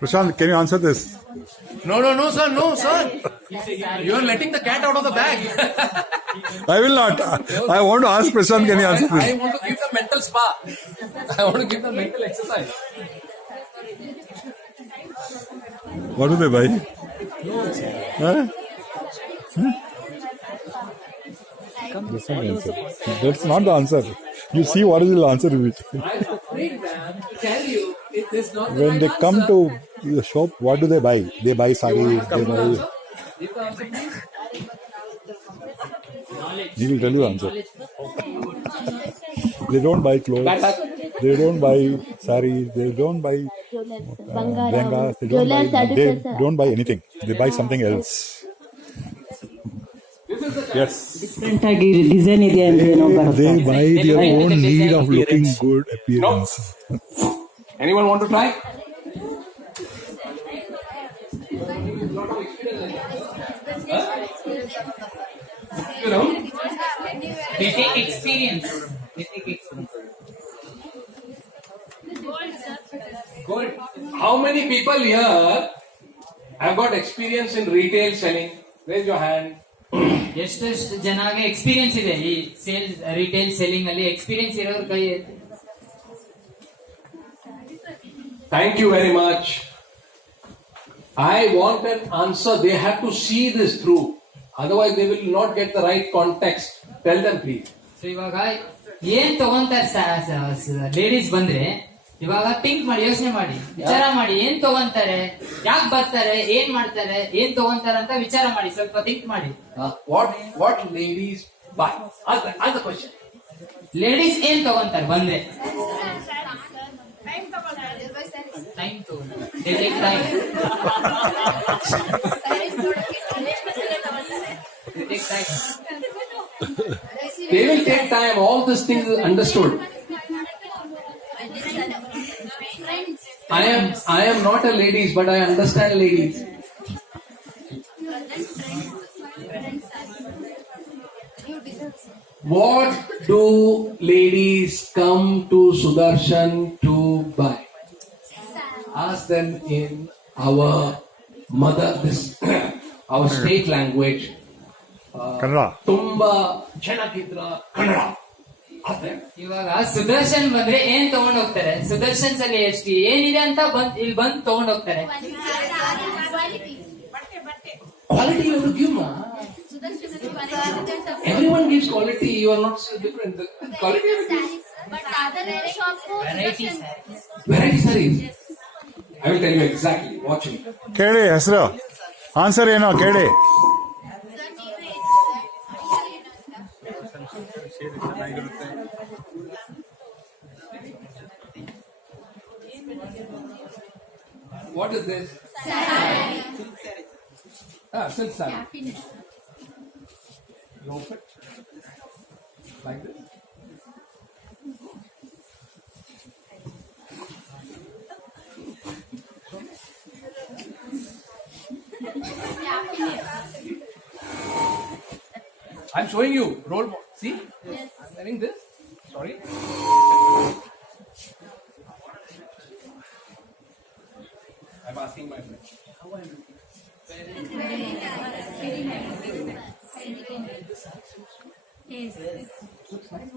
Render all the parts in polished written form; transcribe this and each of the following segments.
Prashant, can you answer this? No, sir. You are letting the cat out of the bag. I will not. I want to ask Prashant, can you answer I this? want to give the mental spa. I want to give the mental exercise. What do they buy? Huh? That's not the answer. That's not the answer. You see what is the answer which. I'm afraid, man, to tell you, it is not the When right they come answer. to the shop, what do they buy? They buy sarees, they Give the buy. answer. Give the answer, please. He will tell you the answer. They don't buy clothes. Back. They don't buy sarees. They don't buy lehengas. They don't buy anything. They buy something else. Yes. Different ಆಗಿ design ಇದೆ ಅಂತ ಏನೋ ಬರುತ್ತೆ. They buy their own need of looking good appearance. Anyone want to try? You know? They take experience. Good. How many people here have got experience in retail selling? Raise your hand. ಎಷ್ಟೆಷ್ಟು ಜನಗೆ experience ಇದೆ ಈ sales retail selling ಅಲ್ಲಿ experience ಇರೋರ್ ಕೈ ಎತ್ತಿ. Thank you very much. I want an answer. They have to see this through. Otherwise, they will not get the right context. Tell them, please. So ಇವಾಗ ಏನ್ ತಗೊಂತಾರೆ ladies ಬಂದ್ರೆ ಇವಾಗ think ಮಾಡಿ, ಯೋಚನೆ ಮಾಡಿ, ವಿಚಾರ ಮಾಡಿ, ಏನ್ ತಗೊಂತಾರೆ, ಯಾಕೆ ಬರ್ತಾರೆ, ಏನ್ ಮಾಡ್ತಾರೆ, ಏನ್ ತಗೊಂತಾರೆ ಅಂತ ವಿಚಾರ ಮಾಡಿ, ಸ್ವಲ್ಪ ಥಿಂಕ್ ಮಾಡಿ. What ladies buy? Ask the question. Ladies ಏನ್ ತಗೊಂತಾರೆ ಬಂದ್ರೆ? ಟೈಮ್ ತಗೊಂತಾರೆ. They take time. They take time. They will take time. All these things is understood. I am not a ladies, but I understand ladies. What do ladies come to Sudarshan to buy? Ask them in our our state language. Kannada. Tumba Chanakidra Kannada. Ask them. ಇವಾಗ ಸುದರ್ಶನ್ ಬಂದ್ರೆ ಏನ್ ತಗೊಂಡ್ ಹೋಗ್ತಾರೆ? ಸುದರ್ಶನ್ ಅಲ್ಲಿ ಎಷ್ಟು ಏನಿದೆ ಅಂತ ಇಲ್ಲಿ ಬಂದ್ ತಗೊಂಡ್ ಹೋಗ್ತಾರೆ. Quality you have to give, ma. Everyone gives quality. You are not so different. The quality you have to give. Variety sarees. I will tell you exactly. Watch me. ಕೇಳಿ ಹೆಸರು ಆನ್ಸರ್ ಏನೋ ಕೇಳಿ. What is this? Silk saree. You open like this. I'm showing you. Roll more. See? Yes. I'm telling this. Sorry. I'm asking my friend. How are you looking? Very nice. Yes. Looks nice.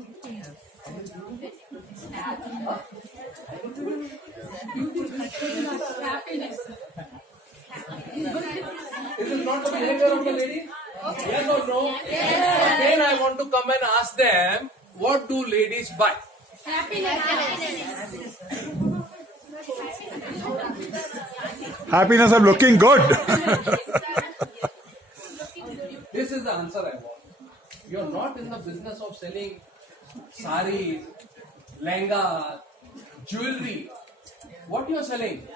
This is not the behavior of the lady? Yes or no? Yes. Again, I want to come and ask them, what do ladies buy? Happiness of looking good. This is the answer I want. You are not in the business of selling saris, lehenga, jewelry. What you are selling?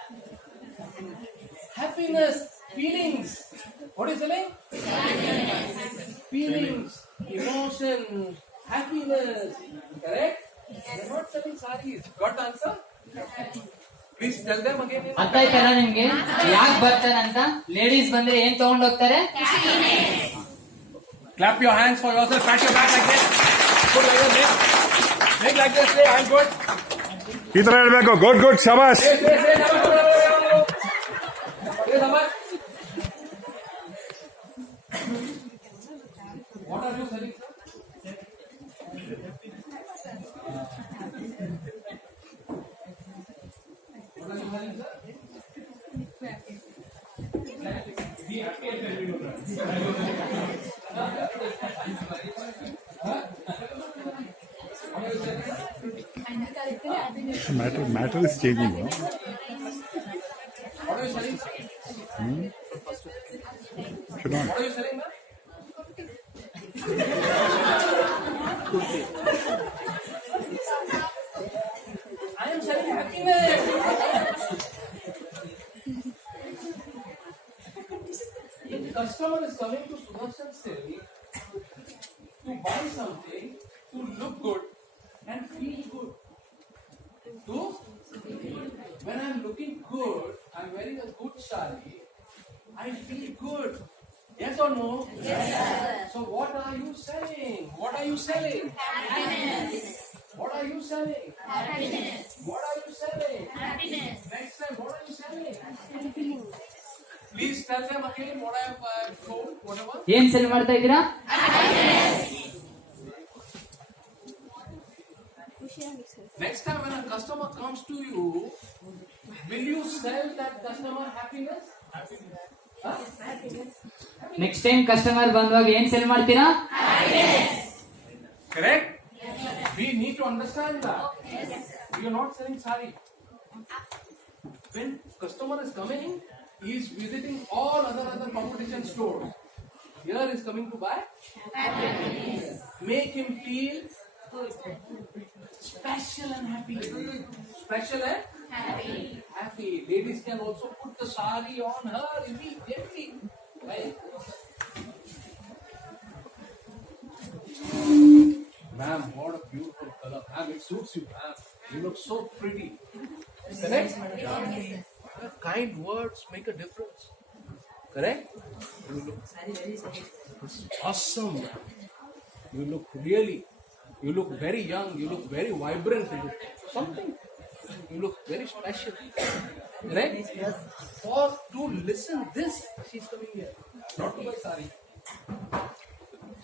Happiness, feelings. What are you selling? Feelings, emotions, happiness. Correct? You are not selling saris. Got the answer? Please tell them again. ಅರ್ಥ ಆಯ್ತಲ್ಲ ನಿಮ್ಗೆ ಯಾಕೆ ಬರ್ತಾರೆ ಅಂತ? Ladies ಬಂದ್ರೆ ಏನ್ ತಗೊಂಡ್ ಹೋಗ್ತಾರೆ? Clap your hands for yourself. Pat your back like this. Put like this. Right like this. Say, I'm good. ಈ ತರ ಹೇಳ್ಬೇಕು. ಗುಡ್ ಗುಡ್ ಶಬಾಷ್. Say, Namak. Say, Namak. What are you selling, sir? Matter is changing. No? What are you selling, sir? Should not. What are you selling, ma'am? I am selling happiness. If the customer is coming to Sudarshan Sale to buy something, to look good and feel good. So, when I am looking good, I am wearing a good sari, I feel good. Yes or no? Yes. So what are you selling? What are you selling? Happiness. What are you selling? Happiness. What are you selling? Happiness. Next time, what are you selling? Please tell them again what I have told. Whatever. ಏನ್ cell ಮಾಡ್ತಾ ಇದ್ದೀರಾ? Next time when a customer comes to you, will you sell that customer happiness? Huh? Next time customer ಬಂದಾಗ ಏನ್ cell ಮಾಡ್ತೀರಾ? Correct? We need to understand that. We are not selling sari. When customer is coming, he is visiting all other competition stores. Here is coming to buy. Make him feel special and happy. Special and happy. Ladies can also put the sari on her immediately. Right? Ma'am, what a beautiful color. Ma'am, it suits you, ma'am. You look so pretty. Correct? Kind words make a difference. Correct? You look awesome, ma'am. You look very young. You look very vibrant. You look something. You look very special. Correct? For to listen this, she's coming here. Not to buy sari.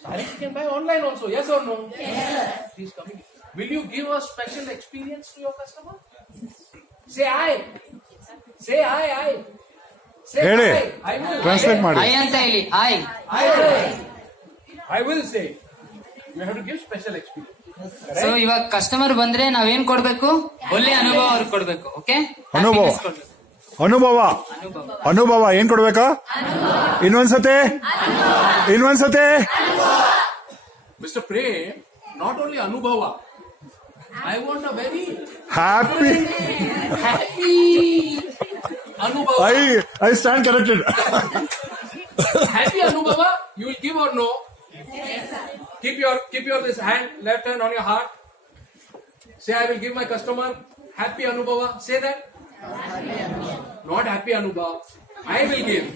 Sari she can buy online also. Yes or no? Yes. She's coming. Will you give a special experience to your customer? Say I. Say I. Say ಹೇಳಿ. I will. Translate ಮಾಡಿ. I ಅಂತ ಹೇಳಿ. I will say. You have to give special experience. So ಇವಾಗ customer ಬಂದ್ರೆ ನಾವೇನ್ ಕೊಡ್ಬೇಕು? ಒಳ್ಳೆ ಅನುಭವ ಅವ್ರಿಗೆ ಕೊಡ್ಬೇಕು. ಓಕೆ, ಅನುಭವ ಏನ್ ಕೊಡ್ಬೇಕಾ? ಇನ್ನೊಂದ್ಸತಿ Mr. Prem, not only Anubhava, I want a very happy Anubhava. I stand corrected. Happy Anubhava, you will give or no? Yes, sir. Keep your this hand, left hand on your heart. Say, I will give my customer happy Anubhava. Say that. Not happy Anubhava. I will give.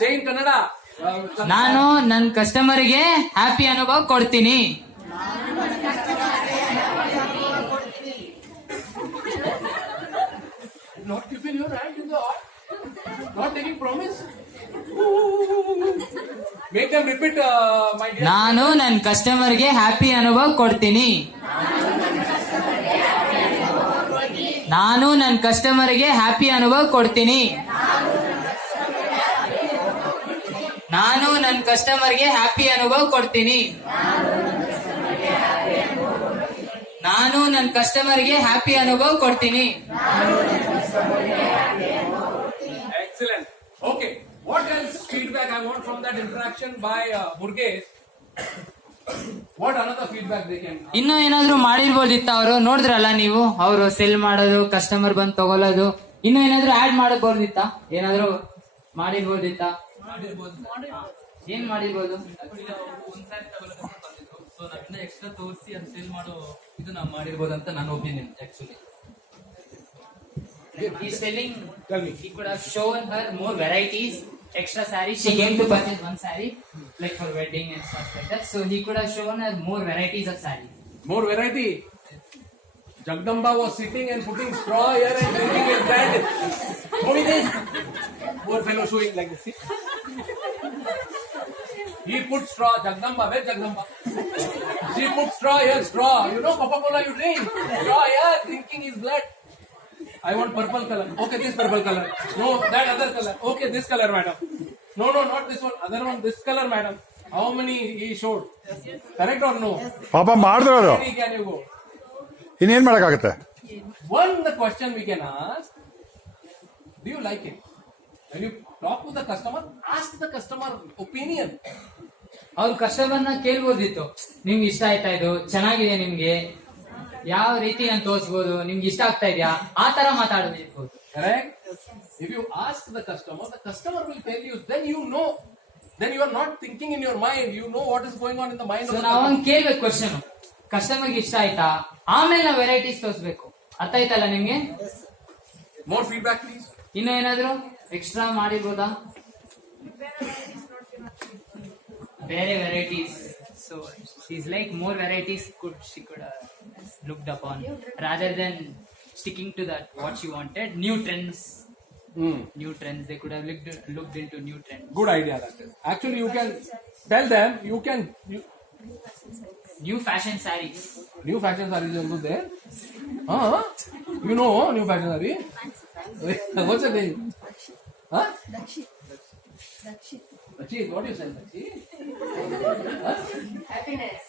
Say in Kannada. ನಾನು ನನ್ನ ಕಸ್ಟಮರ್ಗೆ happy ಅನುಭವ ಕೊಡ್ತೀನಿ. Not keeping your hand in the heart. Not taking promise. Make them repeat, my dear. ನಾನು ನನ್ನ ಕಸ್ಟಮರ್ಗೆ happy ಅನುಭವ ಕೊಡ್ತೀನಿ. ನಾನು ನನ್ನ ಕಸ್ಟಮರ್ಗೆ ಹ್ಯಾಪಿ ಅನುಭವ ಕೊಡ್ತೀನಿ. ನಾನು ನನ್ನ ಕಸ್ಟಮರ್ಗೆ ಹ್ಯಾಪಿ ಅನುಭವ ಕೊಡ್ತೀನಿ. ನಾನು ನನ್ನ ಕಸ್ಟಮರ್ಗೆ ಹ್ಯಾಪಿ ಅನುಭವ ಕೊಡ್ತೀನಿ. Excellent. Okay. What else feedback I want from that interaction by Burgesh? What another feedback they can? ಇನ್ನೂ ಏನಾದ್ರು ಮಾಡಿರ್ಬೋದಿತ್ತ ಅವರು? ನೋಡಿದ್ರಲ್ಲ ನೀವು, ಅವರು ಸೆಲ್ ಮಾಡೋದು, ಕಸ್ಟಮರ್ ಬಂದು ತಗೊಳ್ಳೋದು, ಇನ್ನೂ ಏನಾದ್ರು ಆಡ್ ಮಾಡಬಹುದಿತ್ತ? ಏನಾದ್ರು ಮಾಡಿರ್ಬೋದಿತ್ತ? ಏನ್ ಮಾಡಿರ್ಬೋದು? ಸೊ ನಾವಿನ್ನ ಎಕ್ಸ್ಟ್ರಾ ತೋರಿಸಿ ಅದು ಸೇಲ್ ಮಾಡೋ ಇದು ನಾವು ಮಾಡಿರ್ಬೋದು ಅಂತ ನನ್ನ opinion. Actually He's selling. Tell me. He could have shown her more varieties, extra sarees. She came to purchase one saree, like for wedding and stuff like that. So he could have shown her more varieties of sarees. More variety. Jagdamba was sitting and putting straw here and drinking his blood. Show me this. Poor fellow showing like this. See? He put straw. Jagdamba, where's Jagdamba? She put straw here, straw. You know Coca-Cola you drink. Straw here, drinking his blood. I want purple color. Okay, this purple color. No, that other color. Okay, this color, madam. No, not this one. Other one, this color, madam. How many he showed? Correct or no? ಪಾಪ ಮಾಡಿದ್ರು ಅವರು. Where can you go? ಇನ್ನೇನ್ ಮಾಡಕ್ಕಾಗತ್ತೆ? One the question we can ask, do you like it? When you talk to the customer, ask the customer opinion. ಅವ್ರ ಕಸ್ಟಮರ್ನ ಕೇಳ್ಬೋದಿತ್ತು, ನಿಮ್ಗೆ ಇಷ್ಟ ಆಯ್ತಾ ಇದು, ಚೆನ್ನಾಗಿದೆ ನಿಮ್ಗೆ, ಯಾವ ರೀತಿ ನಾನು ತೋರಿಸ್ಬೋದು, ನಿಮ್ಗೆ ಇಷ್ಟ ಆಗ್ತಾ ಇದೆಯಾ, ಆ ತರ ಮಾತಾಡೋದಿರ್ಬೋದು. Correct? If you ask the customer will tell you, then you know. Then you are not thinking in your mind, you know what is going on in the mind of so the ನಾವು customer. ಹಂಗ್ ಕೇಳ್ಬೇಕು question, ಕಸ್ಟಮರ್ಗೆ ಇಷ್ಟ ಆಯ್ತಾ, ಆಮೇಲೆ ನಾವು varieties ತೋರಿಸ್ಬೇಕು. ಅರ್ಥ ಆಯ್ತಲ್ಲ ನಿಮ್ಗೆ? More feedback please. ಇನ್ನು ಏನಾದ್ರು ಎಕ್ಸ್ಟ್ರಾ ಮಾಡಿರ್ಬೋದಾ? ಬೇರೆ varieties. So she's like more varieties she could looked upon rather than sticking to that what she wanted. New trends, they could have looked into new trends. Good idea that is. Actually you can tell them, New fashion sarees. New fashion sarees also there. You know new fashion saree? What's the name? Huh? Dakshit. What do you sell, Dakshit? Happiness.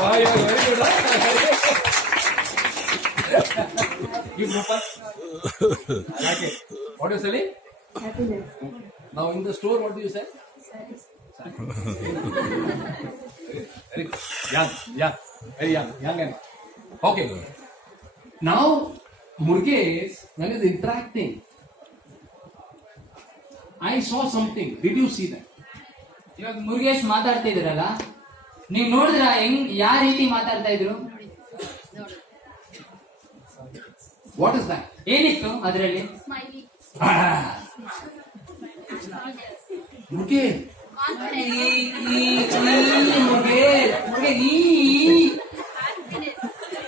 Oh, you're very good, huh? You go first. I like it. What are you selling? Happiness. Now in the store, what do you sell? Satisfaction. Very good. Young. Very young and okay. Now Murugesh, when he's interacting, I saw something. Did you see that? ಇವಾಗ ಮುರುಗೇಶ್ ಮಾತಾಡ್ತಿದ್ರಲ್ಲ, ನೀವ್ ನೋಡಿದ್ರ ಹೆಂಗ್ ಯಾವ ರೀತಿ ಮಾತಾಡ್ತಾ ಇದ್ರು? What is that? ಏನಿತ್ತು ಅದ್ರಲ್ಲಿ? Smiley. Murugesh.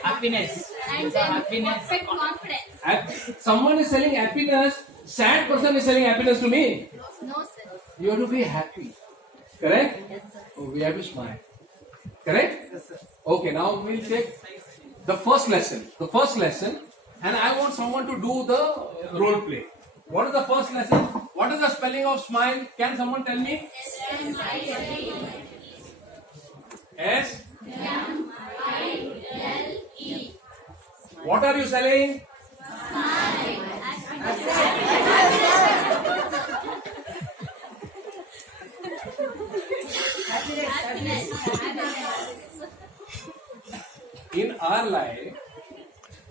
Happiness. Perfect confidence. Someone is selling happiness. Sad person is selling happiness to me. No, sir. You have to be happy. Correct? Yes, sir. Oh, we have to smile. Correct? Yes, sir. Okay, now we'll take the first lesson. And I want someone to do the role play. What is the first lesson? What is the spelling of smile? Can someone tell me? S-M-I-L-E. What are you selling? In our life,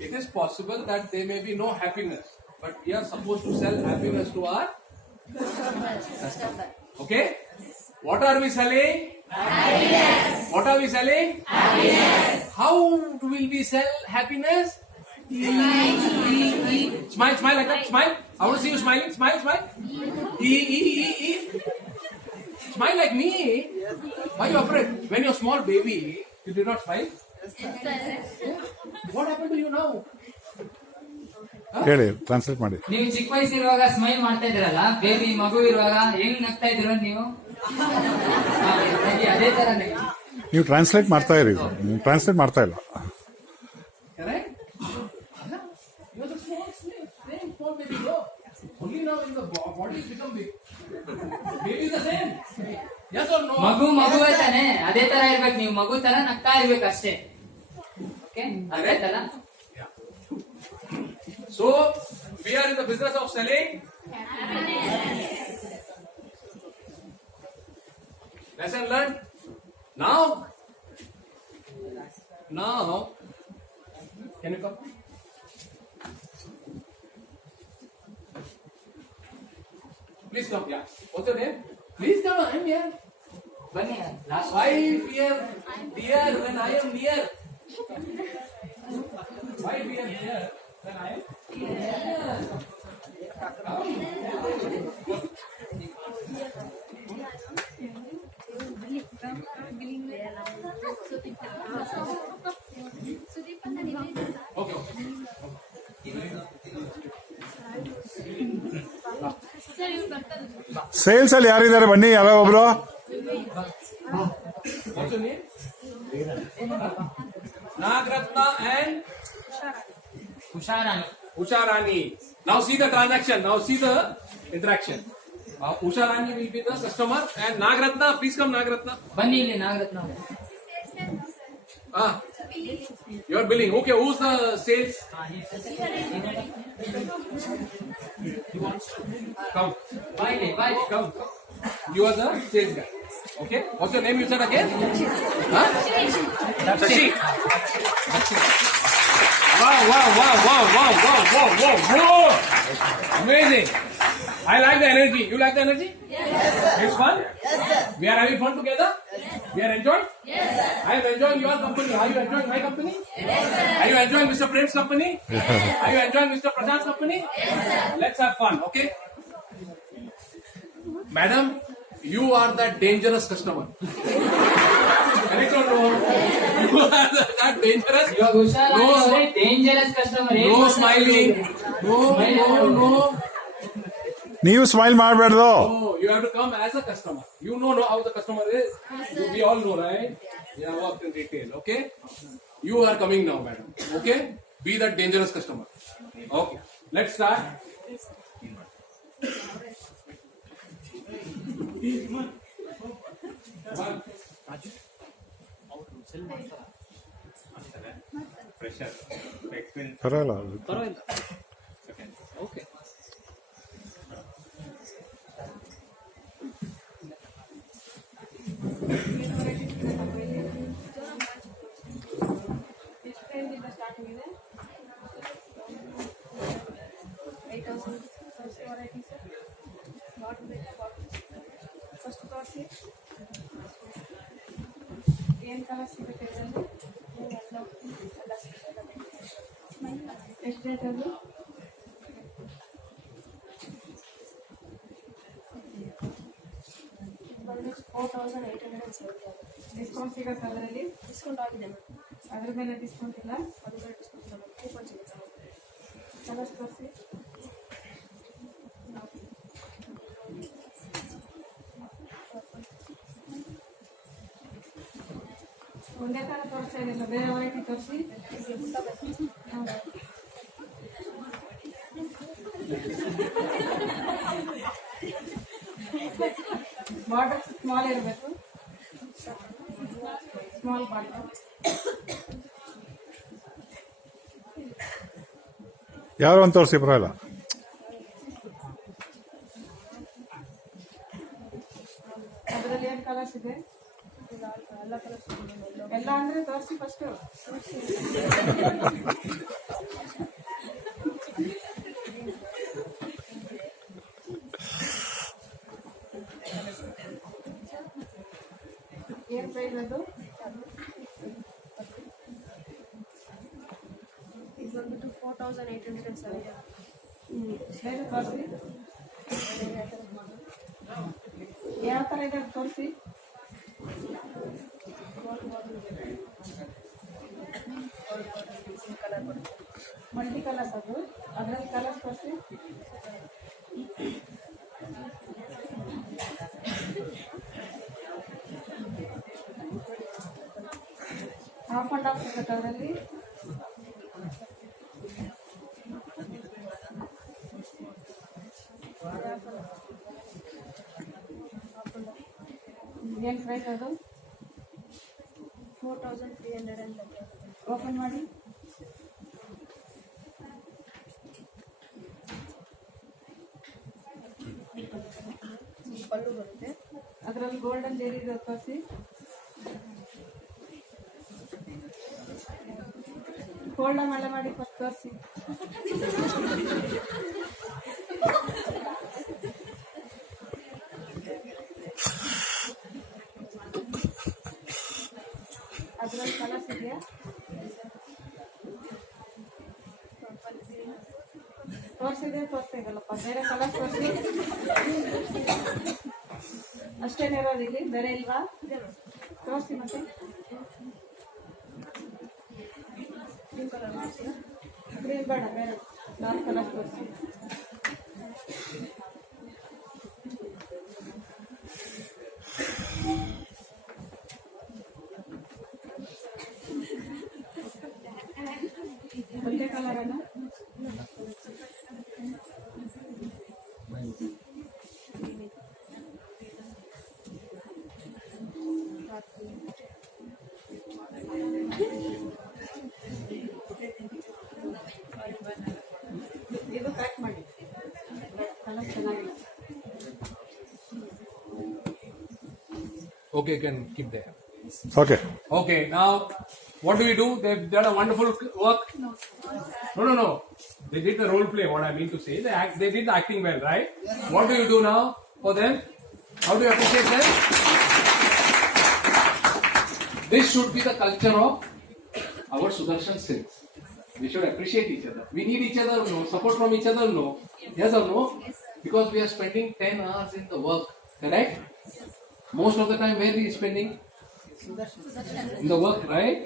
it is possible that there may be no happiness, but we are supposed to sell happiness to our customer. Okay? What are we selling? Happiness. What are we selling? Happiness. How will we sell happiness? Smile like that. Smile. I want to see you smiling. Smile. E. Smile like me. Why are you afraid? When you're a small baby, you did not smile. What happened to you now? ಹೇಳಿ, translate ಮಾಡಿ. ನೀವು ಚಿಕ್ಕ ವಯಸ್ಸಿರುವಾಗ smile ಮಾಡ್ತಾ ಇದ್ರಲ್ಲ, baby ಮಗು ಇರುವಾಗ ಹೆಂಗ್ ನಗ್ತಾ ಇದ್ರು ನೀವು? ಅದೇ ತರ ನೀವು ಟ್ರಾನ್ಸ್ಲೇಟ್ ಮಾಡ್ತಾ ಇರಿ, ಟ್ರಾನ್ಸ್ಲೇಟ್ ಮಾಡ್ತಾ ಇಲ್ಲ. Correct? You're the small baby, no? Only now in the body has become big. Baby is the same. Yes or no? ಮಗುವೇ ತಾನೆ, ಅದೇ ತರ ಇರ್ಬೇಕು. ನೀವು ಮಗು ತರ ನಗ್ತಾ ಇರ್ಬೇಕು ಅಷ್ಟೇ. ಓಕೆ, ಅದೇ ತರ. So we are in the business of selling lesson learned. Now can you come? Please come. Yeah. What's your name? Please come. I'm here. ಬನ್ನಿ last. Why fear dear when I am near? Why fear dear when I am near? Sales ಅಲ್ಲಿ ಯಾರಿದ್ದಾರೆ ಬನ್ನಿ ಯಾರೋ ಒಬ್ರು. What's your name? Nagratna and ಹುಷಾರಾಗಿ. Usha Rani. Now see the transaction. Now see the interaction. Usha Rani will be the customer and Nagratna. Please come, Nagratna. ಬನ್ನಿ ಇಲ್ಲಿ Nagaratna. You are billing. Okay, who's the sales? Come. Bye. Come. You are the sales guy. Okay. What's your name? You said again? Huh? Shashi. Wow. Amazing. I like the energy. You like the energy? Yes. It's fun? Yes, sir. We are having fun together? Yes. We are enjoying? Yes, sir. I am enjoying your company. Are you enjoying my company? Yes, sir. Are you enjoying Mr. Prem's company? Yes. Are you enjoying Mr. Prashant's company? Yes, sir. Let's have fun, okay? Madam, you are the dangerous customer. Correct or no? You are that dangerous. ಇವಾಗ ಹುಷಾರಾಗಿ dangerous customer. No smiling. No. ನೀವು smile ಮಾಡಬೇಡ್ದು. No, you have to come as a customer. You know how the customer is. We all know, right? You have worked in retail, okay? You are coming now, madam. Okay? Be that dangerous customer. Okay. Let's start. ಪರವಾಗಿಲ್ಲ. Okay. ಏನು colour ಸಿಗುತ್ತೆ ಇದರಲ್ಲಿ? ಎಷ್ಟು rate ಅದು? ಬಂದು 4870. Discount ಸಿಗುತ್ತೆ ಅದರಲ್ಲಿ? Discount ಆಗಿದೆ ಮೇಡಮ್. ಅದ್ರ ಮೇಲೆ ಡಿಸ್ಕೌಂಟ್ ಇಲ್ಲ? ಅದ್ರ ಮೇಲೆ ಡಿಸ್ಕೌಂಟ್ ಇಲ್ಲ, ಕೂಪನ್ ಸಿಗುತ್ತೆ. ಕಲರ್ಸ್ ತೋರಿಸಿ. ಒಂದೇ ಥರ ತೋರಿಸ್ತಾ ಇದ್ದೀನಿ, ಬೇರೆ ವೆರೈಟಿ ತೋರಿಸಿ. ಬಾರ್ಡರ್ ಸ್ಮಾಲ್ ಇರಬೇಕು, ಸ್ಮಾಲ್ ಬಾರ್ಡರ್. ಯಾರು ಅಂತ ತೋರಿಸಿ, ಪರವಾಗಿಲ್ಲ. ಅದರಲ್ಲಿ ಏನು ಕಲರ್ಸ್ ಇದೆ? ಎಲ್ಲ ಕಲರ್ಸ್ ಎಲ್ಲ ಅಂದ್ರೆ ತೋರಿಸಿ ಫಸ್ಟು. ಏನು ಪ್ರೈಸ್ ಅದು? ಇದು ಬಂದ್ಬಿಟ್ಟು 4870. ಬೇರೆ ತೋರಿಸಿ, ಯಾವ ಥರ ಇದೆ ತೋರಿಸಿ. ಮಲ್ಟಿ ಕಲರ್ಸ್ ಅದು, ಅದರಲ್ಲಿ ಕಲರ್ಸ್ ತೋರಿಸಿ. ಹಾಫ್ ಆ್ಯಂಡ್ ಹಾಫ್ ಸಿಗುತ್ತೆ ಅದರಲ್ಲಿ. ಏನು ಪ್ರೈಸ್ ಅದು? 4300. ಓಪನ್ ಮಾಡಿ. ಪಲ್ಲು ಬರುತ್ತೆ, ಅದರಲ್ಲಿ ಗೋಲ್ಡನ್ ಜರಿ ಇದೆ ತೋರಿಸಿ. ಫೋಲ್ಡ್ ಮೇಲೆ ಮಾಡಿ ಫಸ್ಟ್ ತೋರಿಸಿ. ಅದರಲ್ಲಿ ಕಲರ್ಸ್ ಇದೆಯಾ? ತೋರಿಸಿದೆ ತೋರಿಸ್ತಾ ಇದಲ್ಲಪ್ಪ, ಬೇರೆ ಕಲರ್ಸ್ ತೋರಿಸಿ. ಅಷ್ಟೇನೇ ಇರೋದು ಇಲ್ಲಿ, ಬೇರೆ ಇಲ್ವಾ? ತೋರಿಸಿ ಮತ್ತೆ. ಗ್ರೀನ್ ಬೇಡ, ಬೇರೆ 4 ಕಲರ್ಸ್ ತೋರಿಸಿ. Okay, you can keep there. Okay. Okay, now what do we do? They've done a wonderful work. No. They did the role play. What I mean to say, they did the acting well, right? What do you do now for them? How do you appreciate them? This should be the culture of our Sudarshan Sins. We should appreciate each other. We need each other, no? Support from each other, no? Yes or no? Because we are spending 10 hours in the work, correct? Most of the time, where we are spending? In the work, right?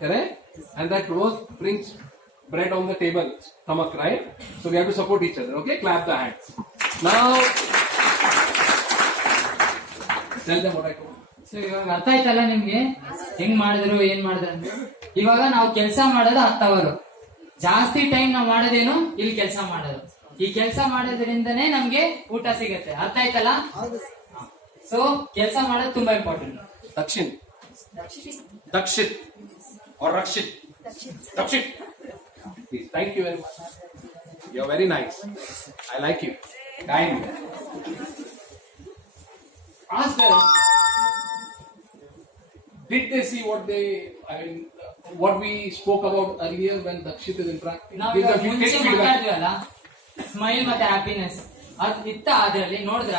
Correct? And that work brings bread on the table, stomach, right? So we have to support each other, okay? Clap the hands. Now, tell them what I told. So ಇವಾಗ ಅರ್ಥ ಆಯ್ತಲ್ಲ ನಿಮ್ಗೆ ಹೆಂಗ್ ಮಾಡಿದ್ರು ಏನ್ ಮಾಡಿದ್ರು ಅಂತ. ಇವಾಗ ನಾವು ಕೆಲಸ ಮಾಡೋದು 10 ಅವರು, ಜಾಸ್ತಿ ಟೈಮ್ ನಾವು ಮಾಡೋದೇನು ಇಲ್ಲಿ ಕೆಲಸ ಮಾಡೋದು. ಈ ಕೆಲಸ ಮಾಡೋದ್ರಿಂದನೇ ನಮ್ಗೆ ಊಟ ಸಿಗತ್ತೆ. ಅರ್ಥ ಆಯ್ತಲ್ಲ? ಸೊ ಕೆಲಸ ಮಾಡೋದು ತುಂಬಾ important. Dakshit or Rakshit. Dakshit. Please, thank you very much. You're very nice. I like you. Kind. Ask them. Did they see what we spoke about earlier when Dakshit is interacting? ನಾವು Did ಇವಾಗ the ಮುಂಚೆ feedback? ಮಾತಾಡಿದ್ವಲ್ಲ, smile ಮತ್ತೆ happiness, ಅದ್ ಇತ್ತ ಅದ್ರಲ್ಲಿ ನೋಡಿದ್ರ?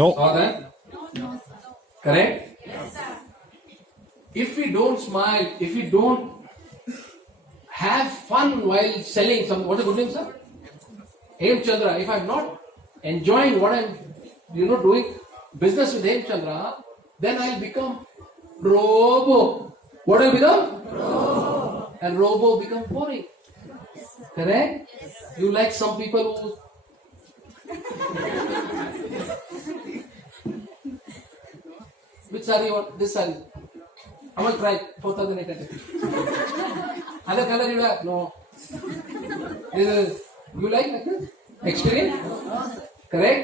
No. Saw that? Correct? If we don't smile, if we don't have fun while selling some, what's the good name, sir? Hem Chandra. If I'm not enjoying what I'm, doing business with Hem Chandra, then I'll become robo. What will become? Robo. And robo become boring. Correct? You like some people who which saree you want? This saree. How much price? 4,800. Other color you have? No. You like this? Experience? Correct?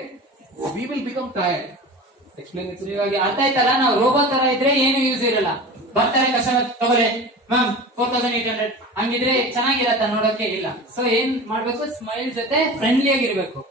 We will become tired. Explain it to me. ಇವಾಗ ಅರ್ಥ ಆಯ್ತಲ್ಲ? ನಾವು robo ತರ ಇದ್ರೆ ಏನು use ಇರಲ್ಲ. ಬರ್ತಾರೆ customer, ತಗೊಳ್ಳಿ ಮ್ಯಾಮ್ 4,800, ಹಂಗಿದ್ರೆ ಚೆನ್ನಾಗಿರತ್ತ ನೋಡೋಕೆ? ಇಲ್ಲ. ಸೊ ಏನ್ ಮಾಡ್ಬೇಕು? ಸ್ಮೈಲ್ ಜೊತೆ ಫ್ರೆಂಡ್ಲಿ ಆಗಿರ್ಬೇಕು.